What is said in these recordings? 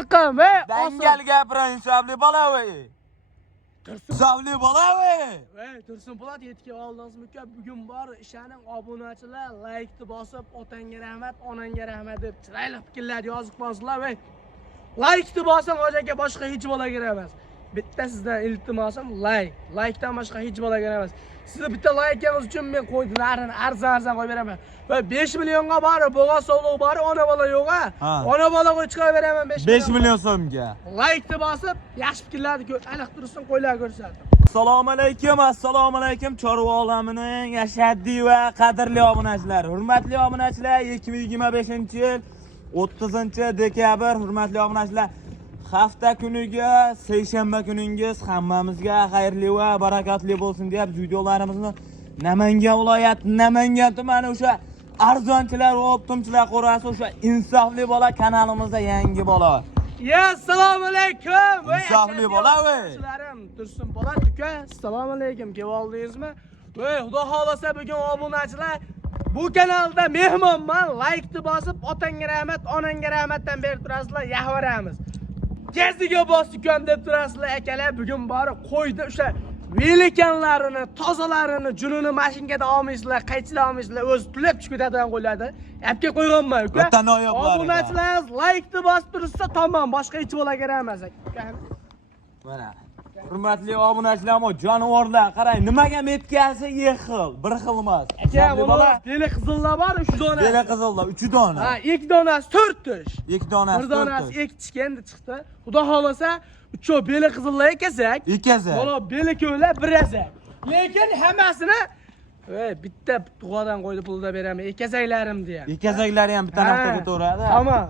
salqin ve Dangal gapiring insofli bola voy. Insofli bola voy. Tursun Po'lat yetki oldingizmi? Bugun bor ishaning obunachilar like bosib, otangga rahmat, onangga rahmat deb chiroyli fikrlar yozib qo'yinglar ve like bosing hojaga boshqa hech bola kerak emas. Bitta sizdan iltimosim like dan boshqa hech bola kerak emas. Sizni bitta like'ingiz uchun men qo'ydilarini arzon qo'yib beraman. Va 5 millionga bor, bo'g'oz sovliq bor, ona bola yo'q-a? Ona bola qo'yib chiqarib beraman 5 million so'mga. Like bosib, yaxshi fikrlarni aniq tursin, qo'ylar ko'rsatdim. Assalomu alaykum Chorva olamining ashaddiy va qadrli obunachilar. Hurmatli obunachilar, 2025-yil 30-dekabr hurmatli obunachilar, hafta kuniga, seshanba kuningiz hammamizga xayrli va barakatli bo'lsin deb videolarimizni Namangan viloyati, Namangan tumani o'sha arzonchilar va optimchilar qo'rasi o'sha insofli bola kanalimizda yangi bola. Assalomu alaykum. Insofli bola voy. Tursun Po'lat uka, assalomu alaykum. Kelib oldingizmi? Voy, xudo xolasa bugun obunachilar bu kanalda mehmonman. Like bosib, otangga rahmat, onangga rahmatdan berib turasizlar, yahvaramiz. Geziga bosdik deb turasizlar akalar. Bugun bori qo'ydi o'sha velikanlarini, tozalarini, junini mashinada olmaysizlar, qaytila olmaysizlar, o'zi tulab chiqadigan qo'yadi. Yapga qo'yganman uka. Obunachilar like bosib tursa tamom, boshqa hech bo'la kerak emas aka. Mana hurmatli obunachilar, jonivorlar qarang, nimaga metkasi yexil, bir xil emas. Aka, mana beli qizillar bor, 3 dona. Beli qizillar 3 dona. Ha, 2 donasi 4 tush. 2 donasi 4 tush. Bir donasi ekishganda chiqdi. Xudo xolasa, ucho beli qizillar ekasak. Mana beli ko'lar bir azak. Lekin hammasini bitta tug'adan qo'yib pulda beraman, ekazaylarim deya. Ekazaklari ham bitta narxda ketaveradi. Tamam.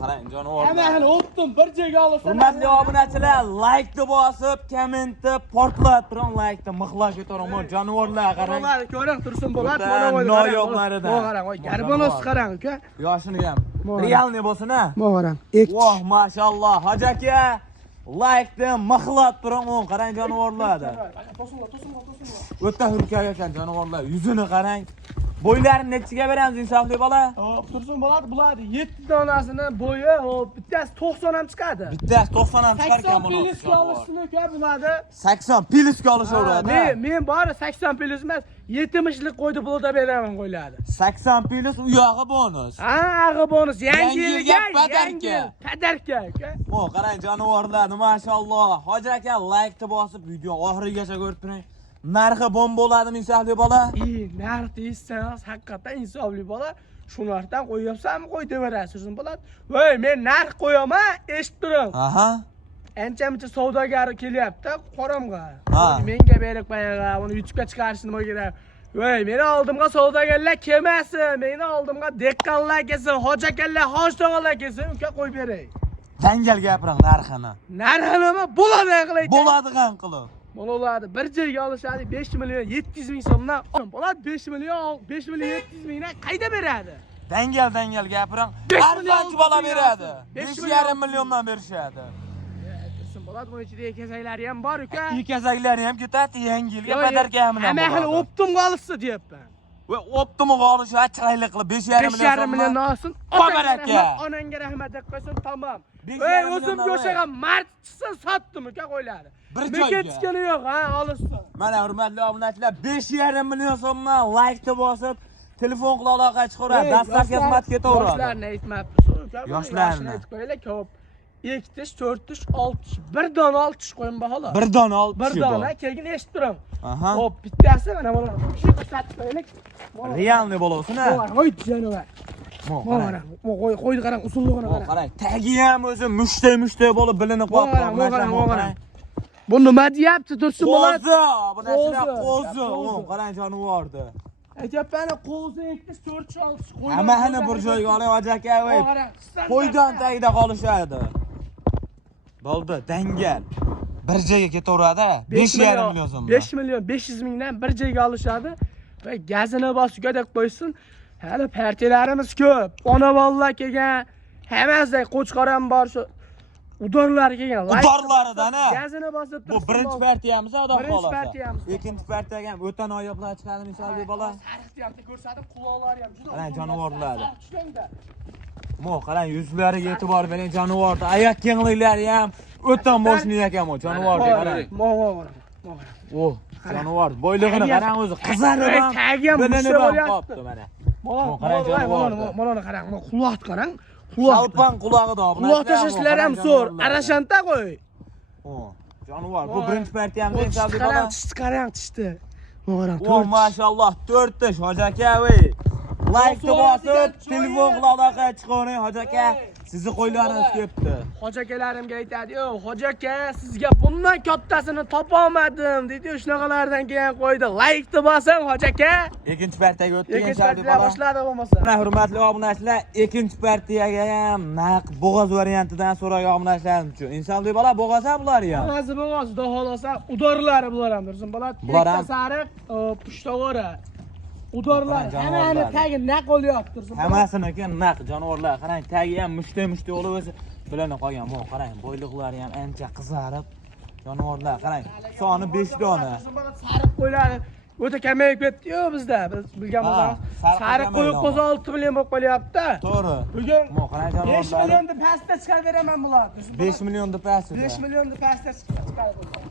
Qarang, jonivorlar. Hammani o'tdim, bir joyga olsa. Hurmatli obunachilar, like bosib, kommentni portlat turing, like mixlab ketaveramiz. Jonivorlar qarang. Mana ko'ring, Tursun Po'lat, mana noyoblaridan. qarang, garbonos qarang uka. Yoshini ham. Realniy bo'lsin-a? Qarang. Voh, mashalloh, hoji aka. Like mixlab turing, qarang jonivorlarni. To'sinlar. O'ta hurkar ekan jonivorlar. Yuzini qarang. Bo'ylari nechiga beramiz insofli bola? Tursun Po'lat bularni 7 donasini bo'yi, bittasi 90 ham chiqadi. Bittasi 90 ham chiqar ekan buni. 80 piliska olishni ko'p bularni. 80 piliska olishaveradi. Men bari 80 pilis emas, 70 lik qo'ydi pulda beraman qo'yiladi. 80 pilis u yog'i bonus. Ha, ag'i bonus. Yangi yilga padarka. Padarka aka. Qarang jonivorlarni, mashalloh. Hoji aka like bosib video oxirigacha ko'rib turing. Narxi bom bo'ladimi insofli bola? Narx deysiz, haqiqatan insofli bola. Shunlardan qo'yapsanmi, qo'y deverasiz, Tursun Po'lat. Voy, men narx qo'yaman, eshitib turing. Aha. Ancha-muncha savdogari kelyapti, qoramga. Menga berib qo'yaga, uni YouTube'ga chiqarish nima kerak? Voy, meni oldimga savdogarlar kelmasin, meni oldimga deqqanlar kelsin, hoji akalar, hoji tog'alar kelsin, uka qo'yib beray. Dangal gapiring narxini. Narxini bo'ladigan qilaychi. Bo'ladigan qilib. Bo'ladi. Bir joyga olishadi 5 million 700 ming so'mdan. Bo'ladi 5 million 700 mingdan qayda beradi? Dangal gapiring. Arzonchi bola beradi. 5,5 milliondan berishadi. Tursun Po'lat bu ichida ekazaklari ham bor uka. Ekazaklari ham ketadi, yangi yilga padarka ham bilan. Hamma optim qolishsa deyapman. Va optim qolishadi, chiroyli qilib 5,5 million olsin. Onangga rahmat deb qo'ysin, tamom. Ey, o'zim yo'shagan mard chiqsin, sotdim uka qo'yladi. Bir joyga ketishgani yo'q, ha, olishsin. Mana hurmatli obunachilar, 5,5 million so'mdan like bosib, telefon qilib aloqa chiqaradi, dastlab xizmat ketaveradi. Yoshlarni aytmabsiz uka. Yoshlarni aytib qo'yinglar, ko'p. 2 tish, 4 tish, 6 tish. Bir dona 6 tish qo'ying bahola. Bir dona 6 tish. Bir dona, keyin eshitib turing. Aha. Hop, bittasi mana buni shu ko'rsatib qo'yaylik. Realniy bo'lsin-a? Qo'y janovar. Qo'ydi qarang, usulligini qarang. Qarang, tagi ham o'zi mushtay bo'lib bilinib qolgan. Bu nima deyapti, Tursun Po'lat? Qo'zi. Qarang jonivordi. Aytayapman, qo'zi ektis 4-6 qo'y. Hammani bir joyga oling hoji aka, voy. Qo'ydan tagida qolishadi. Bo'ldi, dangal. Bir joyga ketaveradi, 5,5 million so'm. 5 million 500 mingdan bir joyga olishadi va gazini bosib deb qo'ysin. Hali partiyalarimiz ko'p. Ona bolalar kelgan, hammasi qo'chqor ham bor shu. Udorlar kelgan. Udorlaridan a. Gazini bosib turibdi. Bu birinchi partiyamiz, xudo xolasa. Birinchi partiyamiz. Ikkinchi partiyaga ham o'ta noyoblar chiqadi insofli bola. Sarixni ham ko'rsatib, quloqlari ham juda. Ana jonivorlar. Mo qarang, yuzlariga e'tibor bering, jonivorda. Ayak kengliklari ham o'ta moshni ekan bu jonivorga qarang. Oh, jonivor boylig'ini qarang o'zi, qizarib ham, bilini ham qopti mana. Mana qarang, quloq qarang. Shalpan qulog'ida bu. Quloq tashishlar ham zo'r. Arashanta qo'y. Jonivor, bu birinchi partiyamiz hisobli bola. Qarang, tishdi. Oh, mashalloh, 4 tish hoji aka, voy. Like bosib, telefon qila aloqa chiqaring hoji aka. Sizni qo'ylaringiz kelibdi. Hoji akalarimga aytadi-yu, hoji aka, sizga bundan kattasini topa olmadim, deydi. Shunaqalardan keyin qo'ydi. Like bosing hoji aka. Ikkinchi partiyaga o'tdik, Ikkinchi partiya boshladi bo'lmasa. Mana hurmatli obunachilar, ikkinchi partiyaga ham naq bo'g'oz variantidan so'ragan obunachilarim uchun. Insonli bola bo'g'oz ham bular ham. Hammasi bo'g'oz, xudo xolasa, udorlari bular ham tursin. Bola tekka sariq, pushtovora. Udorlar hammani tagi naq o'lyapti tursin. Hammasiniki naq jonivorlar. Qarang, tagi ham mushta bo'lib o'zi bilana qolgan. Mo, qarang, boyliqlari ham ancha qizarib. Jonivorlar, qarang, soni 5 dona. Sariq qo'ylari o'ta kamayib ketdi-yu bizda. Biz bilganmiz. Sariq qo'yib qo'za 6 million bo'lib qolyapti. To'g'ri. Bugun mo, qarang jonivorlar. 5 millionni pastda chiqarib beraman bular. 5 millionni pastda. 5 millionni pastda chiqarib beraman.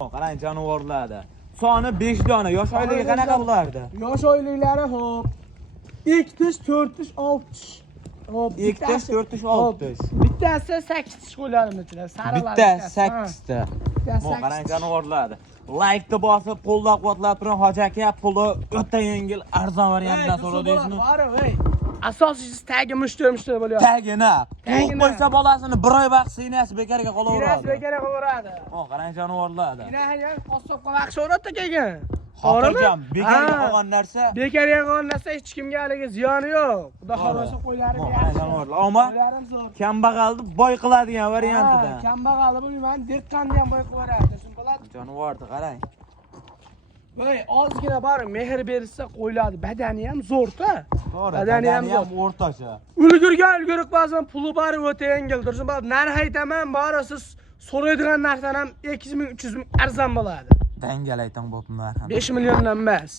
Mo, qarang jonivorlarda. Soni 5 dona. Yosh oyligi qanaqa bo'lardi? Yosh oyliklari hop 2 tish, 4 tish, 6 tish. Hop, 2 tish, 4 tish, 6 tish. Bittasi 8 tish qo'ylarimiz ichida. Sariqlar. Bitta 8 ta. Mo, qarang jonivorlarda. Like bosib, qo'llab-quvvatlab turing hoji aka. Puli o'ta yengil, arzon variantdan so'radingizmi? Asosiysi tagi mushta bo'lyapti. Tagini. Qo'yib qo'ysa bolasini bir oy vaqt sinasi bekarga qolaveradi. Bekarga qolaveradi. Mo, qarang jonivorlarda. Ham qassobga vaqt so'ratdi kelgan. Xotirjam, bekarga qolgan narsa. Bekarga qolgan narsa hech kimga haligi ziyoni yo'q. Xudo xolasa qo'ylarim jonivorlar. Ammo kambag'alni boy qiladigan variantida. Kambag'alni bilmayman, dehqonni ham boy qilaveradi. Jonivorni qarang. Voy, ozgina bor, mehr bersa qo'yiladi. Badani ham zo'rda. Badani ham o'rtacha. Ulgurib qolsam, puli bor o'ta yengil. Tursin, narx aytaman, bor siz so'raydigan narxdan ham 200 ming, 300 ming arzon bo'ladi. Dangal ayting bo'pti narxini. 5 milliondan emas.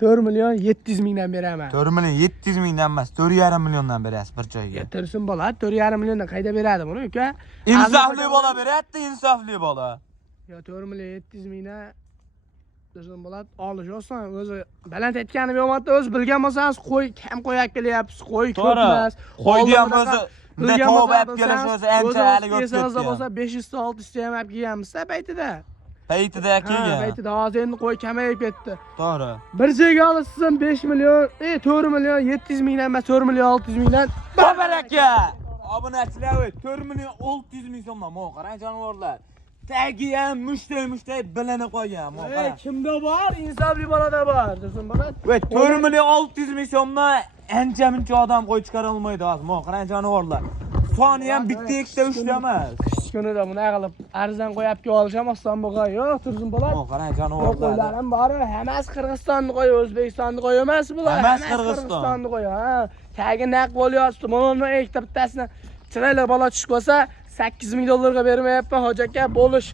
4 million 700 mingdan beraman. 4 million 700 mingdan emas, 4,5 milliondan berasiz bir joyga. Tursin bola, 4,5 milliondan qayda beradi buni, uka? Insofli bola beradi, insofli bola. Yo, 4 million 700 mingdan tursin bola, olish oson. O'zi baland aytganim yo'qmadi, o'zi bilgan bo'lsangiz, qo'y kam qo'yib kelyapsiz, qo'y ko'p emas. Qo'ydi ham o'zi bunday tavob olib kelish o'zi ancha hali o'tib ketdi. Bo'lsa 500 ta 600 ta ham olib kelganmiz paytida. Paytida kelgan. Paytida hozir endi qo'y kamayib ketdi. To'g'ri. Bir joyga olasiz 5 million, 4 million 700 mingdan emas, 4 million 600 mingdan. Babaraka. Obunachilar, 4 million 600 ming so'mdan. Mo, qarang jonivorlar. Tagi ham mushtay bilinib qolgan. Mo, qarang. Kimda bor? Insofli bolada bor. Tursin bola. 4 million 600 ming so'mdan ancha-muncha odam qo'y chiqara olmaydi hozir. Mo, qarang jonivorlar. Soni ham bitta ikkita uchta emas. Kunida buni qilib arzon qo'yib olisham oson bo'lgan. Yo'q, tursin bola. Mo, qarang jonivorlar. Qo'ylarim bor, hammasi Qirg'izistonni qo'y, O'zbekistonni qo'y emas bular. Hammasi Qirg'izistonni qo'y. Ha, tagi naq bo'lyapti. Mana ikkita bittasini chiroyli bola tushib qolsa 8 ming dollarga bermayapman hoji aka, bo'lish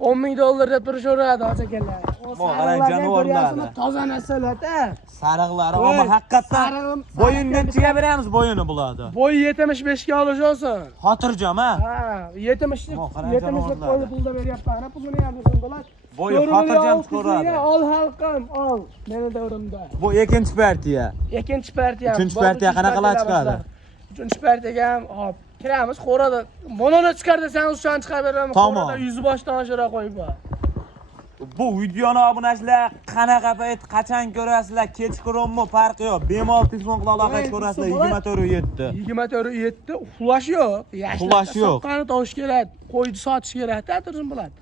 10 ming dollar deb turaveradi hoji akalar. Mo, qarang jonivorlar. Toza narsalar-da. Sariqlari, ammo haqiqatan bo'yindan chiga beramiz bo'yini bo'ladi. Bo'y 75 ga olish olsin. Xotirjam, ha? Ha, 70 qo'yib pulda beryapman. Ana pulini ham o'zim bo'ladi. Bo'yi xotirjam chiqaradi. Ol xalqim, ol. Meni davrimda. Bu ikkinchi partiya. Ikkinchi partiya. Uchinchi partiya qanaqalar chiqadi? Uchinchi partiyaga ham hop kiramiz, xo'rada. Mononi chiqar desangiz, o'shani chiqarib beraman. Xo'rada yuzi boshdan oshira qo'yib bor. Bu videoni obunachilar qanaqa payt, qachon ko'rasizlar? Kechqurunmi, farqi yo'q. Bemalol telefon qila aloqa ko'rasizlar. 24/7. 24/7 uxlash yo'q. Uxlash yo'q. Qani tovush kerak, qo'yni sotish kerak-da, tursin bo'ladi.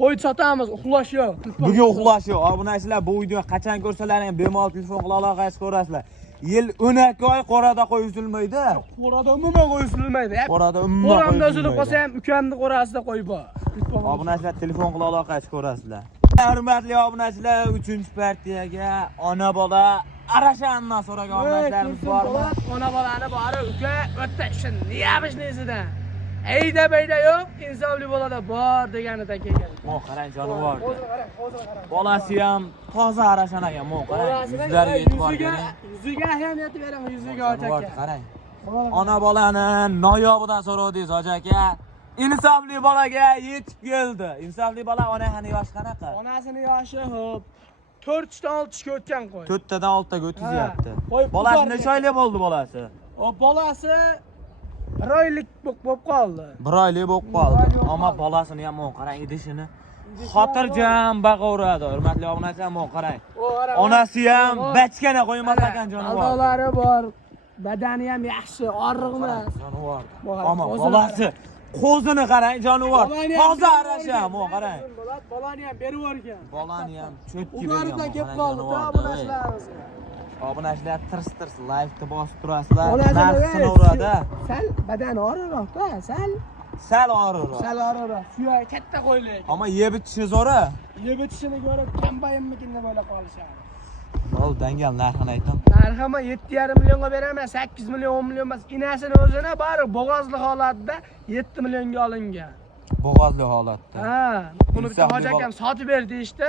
Qo'yni sotamiz, uxlash yo'q. Bugun uxlash yo'q. Obunachilar bu videoni qachon ko'rsalaring bemalol telefon qila aloqa ko'rasizlar. Yil 12 oy qorada qo'y uzilmaydi. Qorada umuman qo'y uzilmaydi. Qorada umuman qo'ramda uzilib qolsa ham ukamni qorasida qo'yib bor. Obunachilar telefon qila aloqa ko'rasizlar. Hurmatli obunachilar, 3-partiyaga ona bola arashandan so'ragan obunachilarimiz bormi? Ona bolani bori uka, o'tda ishni niyabishnizidan. Ayda-bayda yo'q, insofli bolada bor deganidan kelgan. Mo, qarang jonivor. Bolasi ham toza arashan ekan. Mo, qarang. Yuzlariga e'tibor bering. Yuziga ahamiyat beraman, yuziga aka. Qarang. Ona bolani noyobidan so'radingiz hoji aka. Insofli bolaga yetib keldi. Insofli bola onasini yoshi qanaqa? Onasini yoshi hop 4 dan 6 ga o'tgan qo'y. 4 dan 6 ga o'tkazyapti. Qo'y Bolasi buzor necha oylik bo'ldi bolasi? O bolasi 1 oylik bo'lib qoldi. 1 oylik bo'lib qoldi. Ammo bolasini ham qarang idishini. Xotirjam baqaveradi. Hurmatli obunachilar, qarang. Onasi ham bachkana qo'ymas ekan jonivor. Adolari bor. Badani ham yaxshi, og'riq emas. Jonivor. Ammo bolasi qo'zini qarang jonivor. Toza arasham, qarang. Bolani ham berib yuborgan. Bolani ham cho'tki Ulardan kelib qoldi-da obunachilarimizga. Obunachilar tirs live-ni bosib turasizlar. Narxini uradi. Sal badani og'riqroq-da, Sal og'riqroq. Sal og'riqroq. Suya katta qo'ylik. Ammo yeb ichishi zo'ra. Yeb ichishini ko'rib kambayimmikin deb o'ylab qolishadi. Bo'l, dangal narxini ayting. Narxi ham 7,5 millionga beraman, 8 million, 10 million emas. Inasini o'zini bari bo'g'ozli holatda 7 millionga olingan. Bo'g'ozli holatda. Ha, buni bitta hoji akam sotib ber deyishdi.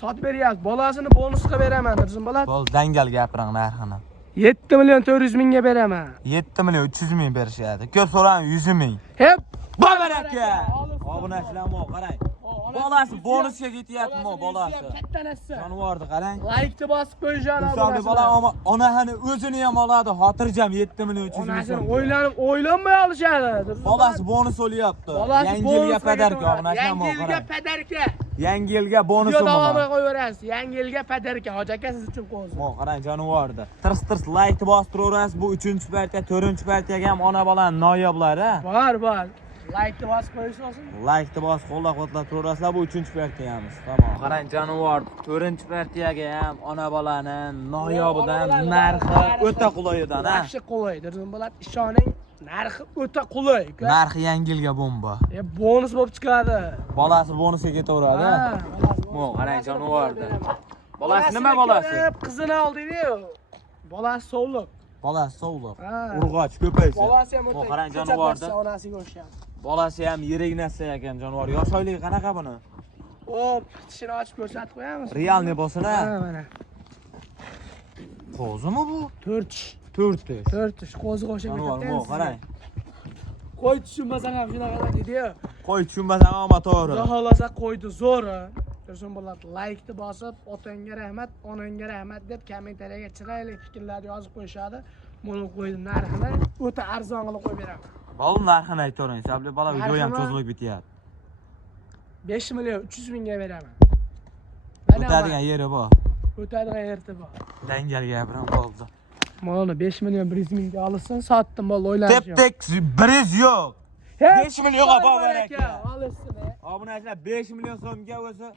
Sotib beryapti. Bolasini bonusga beraman, o'zim bo'ladi. Bo'l, dangal gapiring narxini. 7 million 400 mingga beraman. 7 million 300 ming berishadi. Ko'p so'rang 100 ming. Hep Babaraka. Obunachilar qarang. Bolasi bonusga ketyapti bolasi. Katta narsa. Jonivorni qarang. Like-ni bosib qo'yishadi. Insofli bola, ammo onasini o'zini ham oladi, xotirjam 7 million 300 ming. Onasini o'ylanmay olishadi. Bolasi bonus olyapti. Yangi yilga padarka obunachilar qarang. Padarka. Yangi yilga bonus Video davomida qo'yaverasiz. Yangi yilga padarka hoji aka siz uchun qo'ysin. Qarang jonivorni. Tirs like bosib turaverasiz. Bu 3-partiya, 4-partiyaga ham ona bolani noyoblari. Bor. Like-ni bosib qo'yishsin. Like-ni bosib qo'llab-quvvatlab turaverasizlar. Bu 3-partiyamiz. Tamom. Qarang jonivor 4-partiyaga ham ona bolani noyobidan narxi o'ta qulaydan, ha. Yaxshi qulay, dedim bo'ladi. Ishoning, narxi o'ta qulay. Narxi yangi yilga bomba. Bonus bo'lib chiqadi. Bolasi bonusga ketaveradi. Qarang jonivorni. Bolasi nima bolasi? Qizini oldi-yu. Bolasi sovliq. Bolasi sovliq. Urg'och ko'paysa. Bolasi ham o'ta. Qarang jonivorni. Onasiga o'xshaydi. Bolasi ham yirik narsa ekan jonivor. Yosh oyligi qanaqa buni? Tishini ochib ko'rsatib qo'yamiz. Realni bo'lsin-a. Mana. Qo'zimi bu? 4 tish. 4 tish. 4 tish. Qo'ziga o'xshab ketadi. Qarang. Qo'y tushunmasang ham shunaqa deydi-yu. Qo'y tushunmasang ham to'g'ri. Xudo xolasa qo'ydi zo'ri. Tursun bo'ladi. Like-ni bosib, otangga rahmat, onangga rahmat deb kommentariyaga chiroyli fikrlarni yozib qo'yishadi. Buni qo'ydim narxini o'ta arzon qilib qo'yib beraman. Bo'l, narxini aytavering. Sabli bola video ham cho'zilib bityapti. 5 million 300 mingga beraman. O'tadigan yeri bor. O'tadigan yeri bor. Dangal gapirim bo'ldi. Mana 5 million 100 mingga olsin, sotdim bo'ldi, o'ylanish yo'q. Tep-tek biriz yo'q. 5 millionga bor ekan. Olsin. Obunachilar 5 million so'mga o'zi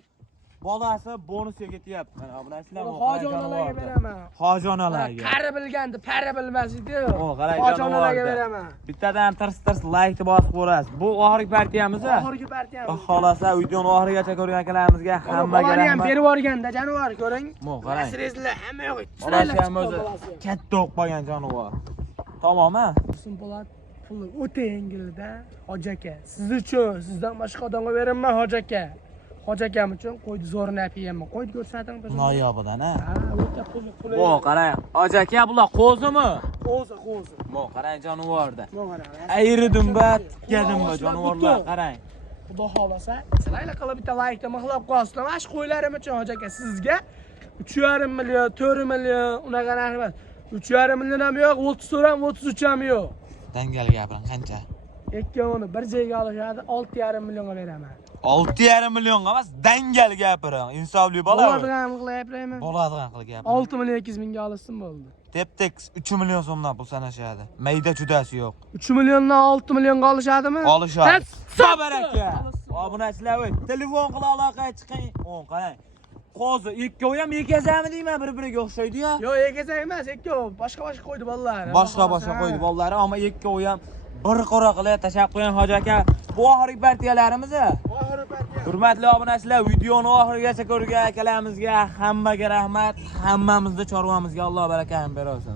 bolasi bonusga ketyapti. Mana obunachilar hoji onalarga beraman. Hoji onalarga. Qari bilgandi, pari bilmas edi-yu. Qarang, hoji onalarga beraman. Bittadan tirs like-ni bosib qo'yasiz. Bu oxirgi partiyamiz. Oxirgi partiyamiz. Xolasa videoni oxirigacha ko'rgan akalarimizga hammaga rahmat. rahmat. Berib yuborganda jonivor ko'ring. Qarang. Asrizlar hamma yo'q. Bolasi ham o'zi katta o'q qolgan jonivor. Tamom-a? Po'lat puli o'ta yengilda hoji aka. Siz uchun, sizdan boshqa odamga beraman hoji aka. Hoji akam uchun qo'ydi zo'rini apiyman. Qo'ydi ko'rsating biz. Noyobidan, ha? o'ta puli. Qarang. Hoji aka bular qo'zimi? Qo'zi. Qarang jonivorda. Qarang. Ayridimba, tikkadimba jonivorlar, qarang. Xudo xolasa, chiroyli qilib bitta like-ni mixlab qo'ysin. Mana shu qo'ylarim uchun hoji aka sizga 3,5 million, 4 million unaqa narx emas. 3,5 million ham yo'q, 30 so'ram, 33 ham yo'q. Dangal gapiring, qancha? Ikkovini bir joyga olishadi, 6,5 millionga beraman. 6,5 millionga emas, dangal gapiring. Insofli bola. Bo'ladigan qilyapman. Bo'ladigan qilib gapiring. 6 million 200 mingga olsin bo'ldi. Tep-tek 3 million so'mdan pul sanashadi. Mayda chudasi yo'q. 3 milliondan 6 millionga olishadimi? Olishadi. Babaraka. Obunachilar, telefon qila aloqa chiqing. Qarang. Qo'zi ikkovi ham ekazami deyman, bir-biriga o'xshaydi-ya. Yo'q, ekazak emas, ikkovi boshqa qo'ydi bolalar. Boshqa qo'ydi bolalar, ammo ikkovi ham bir qora qilib tashab qo'ygan hoji aka. Bu oxirgi partiyalarimiz. Oxirgi partiya. Hurmatli obunachilar, videoni oxirigacha ko'rgan akalarimizga hammaga rahmat. Hammamizning chorvamizga Alloh barakatini bersin.